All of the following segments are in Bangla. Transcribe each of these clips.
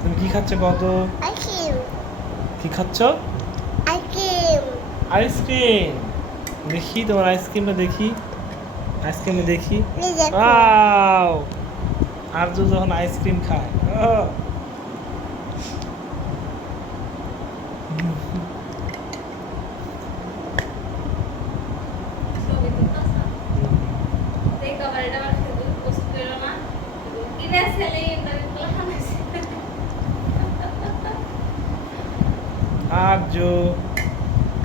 তুমি কি খাচ্ছ কত কি খাচ্ছ? আইসক্রিম। দেখি তোমার আইসক্রিমটা দেখি। আইসক্রিমে দেখি। আর যখন আইসক্রিম খায়।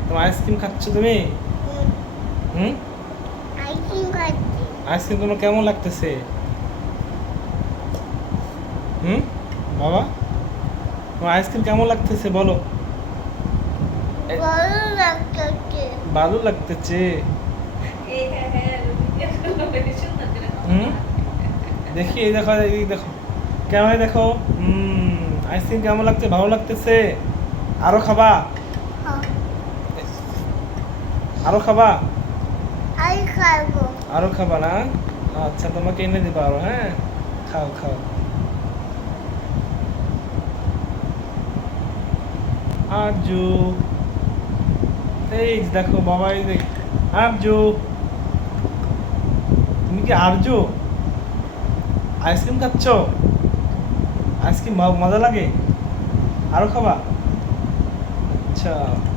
তোমার আইসক্রিম খাচ্ছ তুমি? হুম, হুম আইসক্রিম খাচ্ছি। আইসক্রিম তোমার কেমন লাগতেছে? হুম? বাবা? তোমার আইসক্রিম কেমন লাগতেছে বলো? ভালো লাগতেছে। হ্যাঁ হ্যাঁ হুম? দেখি এই দেখো এই দেখো। দেখো। হুম আইসক্রিম কেমন লাগছে? ভালো লাগতেছে? আরও খাবা? আরও খাবা? আরও খাবা না? আচ্ছা তোমাকে এনে দিবা আরও হ্যাঁ? খাও খাও। আরজু এই দেখো বাবা এই দেখ আরজু তুমি কি আরজু? আইসক্রিম খাচ্ছ? আইসক্রিম মজা লাগে? আরও খাবা? আচ্ছা